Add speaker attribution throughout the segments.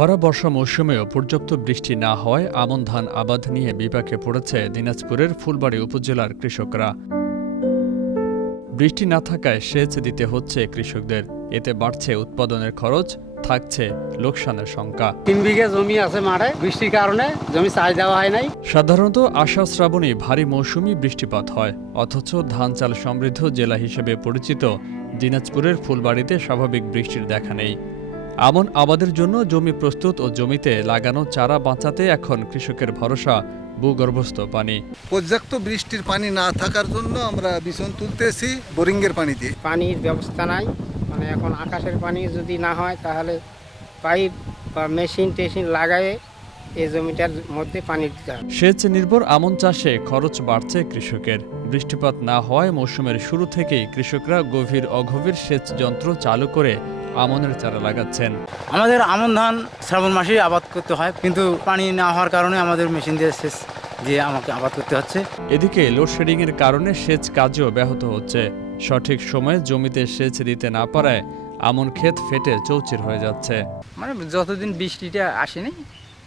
Speaker 1: ভরা বর্ষা মৌসুমেও পর্যাপ্ত বৃষ্টি না হওয়ায় আমন ধান আবাদ নিয়ে বিপাকে পড়েছে দিনাজপুরের ফুলবাড়ি উপজেলার কৃষকরা। বৃষ্টি না থাকায় সেচ দিতে হচ্ছে কৃষকদের। এতে বাড়ছে উৎপাদনের খরচ থাকছে লোকসানের শঙ্কা
Speaker 2: তিন বিঘে জমি আছে মাঠে বৃষ্টির কারণে জমি চাষ দেওয়া হয় নাই।
Speaker 1: সাধারণত আষাঢ় শ্রাবণে ভারী মৌসুমি বৃষ্টিপাত হয় অথচ ধান চাল সমৃদ্ধ জেলা হিসেবে পরিচিত। দিনাজপুরের ফুলবাড়িতে স্বাভাবিক বৃষ্টির দেখা নেই। আমন আবাদের জন্য জমি প্রস্তুত ও জমিতে লাগানো চারা বাঁচাতে এখন কৃষকের ভরসা ভূগর্ভস্থ পানি।
Speaker 3: পর্যাপ্ত বৃষ্টির পানি না থাকার জন্য আমরা বিছন তুলতেছি বোরিংয়ের পানি দিয়ে।
Speaker 2: পানির ব্যবস্থা নাই মানে এখন আকাশের পানি যদি না হয় তাহলে পাইপ বা মেশিন টেশিন লাগায়ে এই জমিটার মধ্যে পানি দিতে হবে।
Speaker 1: সেচ নির্ভর আমন চাষে খরচ বাড়ছে কৃষকের। বৃষ্টিপাত না হওয়ায় মৌসুমের শুরু থেকেই কৃষকরা গভীর অগভীর সেচ যন্ত্র চালু করে আমনের চারা লাগাচ্ছেন।
Speaker 4: আমাদের আমন ধান শ্রাবণ মাসেই আবাদ করতে হয় কিন্তু পানি না হওয়ার কারণে আমাদের মেশিন দিয়ে সেচ দিয়ে আমাকে আবাদ করতে হচ্ছে।
Speaker 1: এদিকে লোডশেডিংয়ের কারণে সেচ কাজও ব্যাহত হচ্ছে। সঠিক সময়ে জমিতে সেচ দিতে না পারায় আমন ক্ষেত ফেটে চৌচির হয়ে যাচ্ছে।
Speaker 5: মানে যতদিন বৃষ্টিটা আসেনি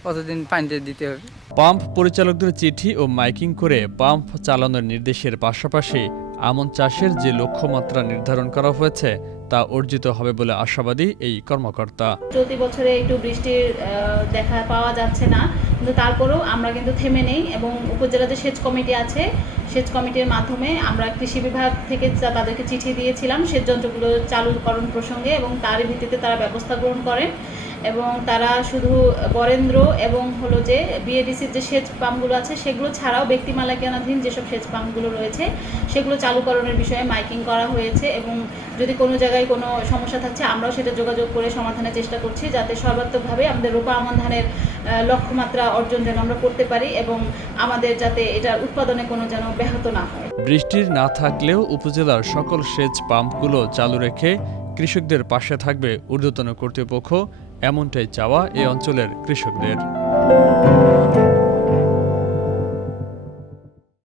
Speaker 5: ততদিন পানিটা দিতে হবে।
Speaker 1: পাম্প পরিচালকদের চিঠি ও মাইকিং করে পাম্প চালানোর নির্দেশের পাশাপাশি আমন চাষের যে লক্ষ্যমাত্রা নির্ধারণ করা হয়েছে তা অর্জিত হবে বলে আশাবাদী এই কর্মকর্তা।
Speaker 6: চলতি বছরে একটু বৃষ্টির দেখা পাওয়া যাচ্ছে না, কিন্তু তারপরেও আমরা কিন্তু থেমে নেই এবং উপজেলা যে সেচ কমিটি আছে, সেচ কমিটির মাধ্যমে আমরা কৃষি বিভাগ থেকে তাদেরকে চিঠি দিয়েছিলাম, সেচ যন্ত্রগুলো চালুকরণ প্রসঙ্গে এবং তার ভিত্তিতে তারা ব্যবস্থা গ্রহণ করেন। এবং তারা শুধু বরেন্দ্র এবং হলো যে বিএডিসির যে সেচ পাম্পগুলো আছে, সেগুলো ছাড়াও ব্যক্তি মালিকানাধীন যেসব সেচ পাম্পগুলো রয়েছে, সেগুলো চালুকরণের বিষয়ে মাইকিং করা হয়েছে এবং যদি কোনো জায়গায় কোনো সমস্যা থাকছে, আমরাও সেটা যোগাযোগ করে সমাধানের চেষ্টা করছি যাতে সর্বাত্মকভাবে আমাদের রোপা আমন ধানের লক্ষ্যমাত্রা অর্জন যেন আমরা করতে পারি এবং আমাদের যাতে এটার উৎপাদনে কোনো যেন ব্যাহত না হয়।
Speaker 1: বৃষ্টির না থাকলেও উপজেলার সকল সেচ পাম্পগুলো চালু রেখে কৃষকদের পাশে থাকবে ঊর্ধ্বতন কর্তৃপক্ষ। এমনটাই চাওয়া এ অঞ্চলের কৃষকদের।